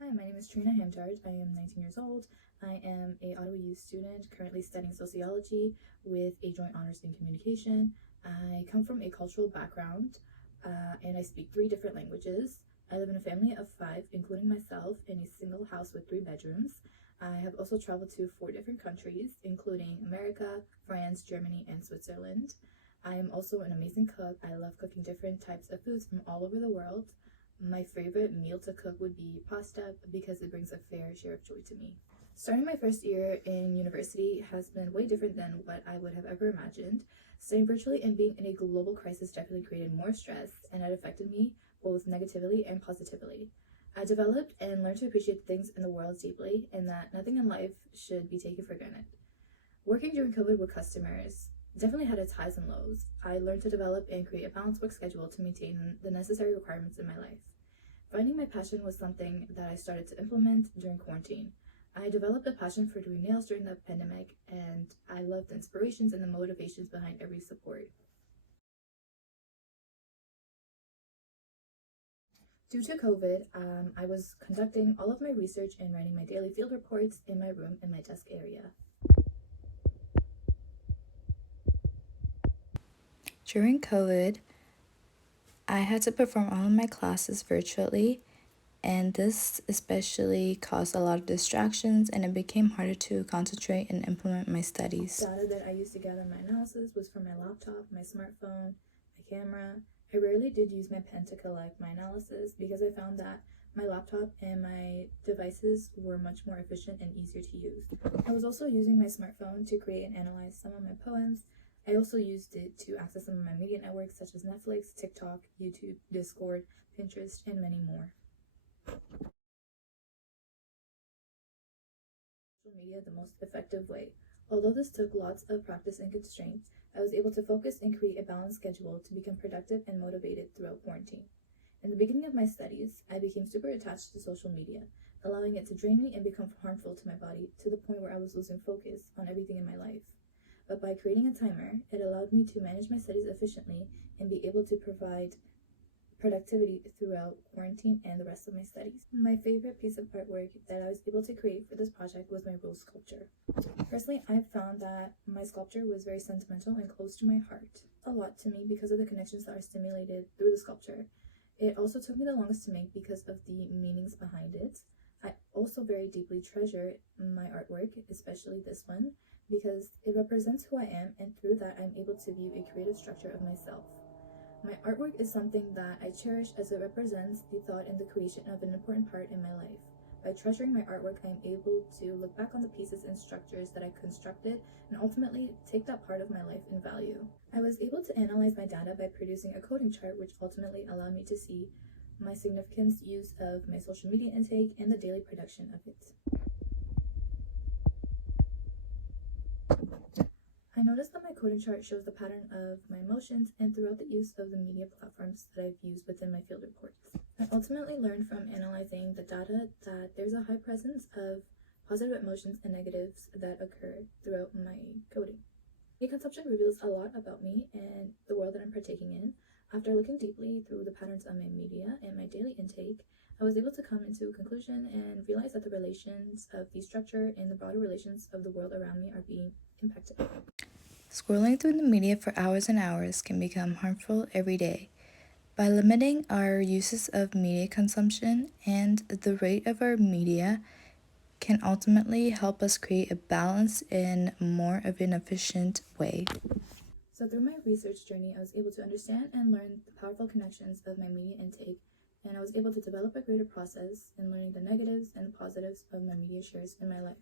Hi, my name is Trina Hamchard. I am 19 years old. I am a Ottawa U student currently studying sociology with a joint honors in communication. I come from a cultural background and I speak 3 different languages. I live in a family of 5, including myself, in a single house with 3 bedrooms. I have also traveled to 4 different countries, including America, France, Germany, and Switzerland. I am also an amazing cook. I love cooking different types of foods from all over the world. My favorite meal to cook would be pasta because it brings a fair share of joy to me. Starting my first year in university has been way different than what I would have ever imagined. Studying virtually and being in a global crisis definitely created more stress, and it affected me both negatively and positively. I developed and learned to appreciate things in the world deeply, and that nothing in life should be taken for granted. Working during COVID with customers definitely had its highs and lows. I learned to develop and create a balanced work schedule to maintain the necessary requirements in my life. Finding my passion was something that I started to implement during quarantine. I developed a passion for doing nails during the pandemic, and I loved the inspirations and the motivations behind every support. Due to COVID, I was conducting all of my research and writing my daily field reports in my room in my desk area. During COVID, I had to perform all of my classes virtually, and this especially caused a lot of distractions, and it became harder to concentrate and implement my studies. Data that I used to gather my analysis was from my laptop, my smartphone, my camera. I rarely did use my pen to collect my analysis because I found that my laptop and my devices were much more efficient and easier to use. I was also using my smartphone to create and analyze some of my poems. I also used it to access some of my media networks such as Netflix, TikTok, YouTube, Discord, Pinterest, and many more. Social media the most effective way. Although this took lots of practice and constraint, I was able to focus and create a balanced schedule to become productive and motivated throughout quarantine. In the beginning of my studies, I became super attached to social media, allowing it to drain me and become harmful to my body to the point where I was losing focus on everything in my life. But by creating a timer, it allowed me to manage my studies efficiently and be able to provide productivity throughout quarantine and the rest of my studies. My favorite piece of artwork that I was able to create for this project was my rose sculpture. Personally, I found that my sculpture was very sentimental and close to my heart. A lot to me because of the connections that are stimulated through the sculpture. It also took me the longest to make because of the meanings behind it. I also very deeply treasure my artwork, especially this one, because it represents who I am, and through that I'm able to view a creative structure of myself. My artwork is something that I cherish as it represents the thought and the creation of an important part in my life. By treasuring my artwork, I am able to look back on the pieces and structures that I constructed and ultimately take that part of my life in value. I was able to analyze my data by producing a coding chart, which ultimately allowed me to see my significant use of my social media intake and the daily production of it. I noticed that my coding chart shows the pattern of my emotions and throughout the use of the media platforms that I've used within my field reports. I ultimately learned from analyzing the data that there's a high presence of positive emotions and negatives that occur throughout my coding. Media consumption reveals a lot about me and the world that I'm partaking in. After looking deeply through the patterns of my media and my daily intake, I was able to come into a conclusion and realize that the relations of the structure and the broader relations of the world around me are being impacted. Scrolling through the media for hours and hours can become harmful every day. By limiting our uses of media consumption and the rate of our media can ultimately help us create a balance in more of an efficient way. So through my research journey, I was able to understand and learn the powerful connections of my media intake, and I was able to develop a greater process in learning the negatives and the positives of my media shares in my life.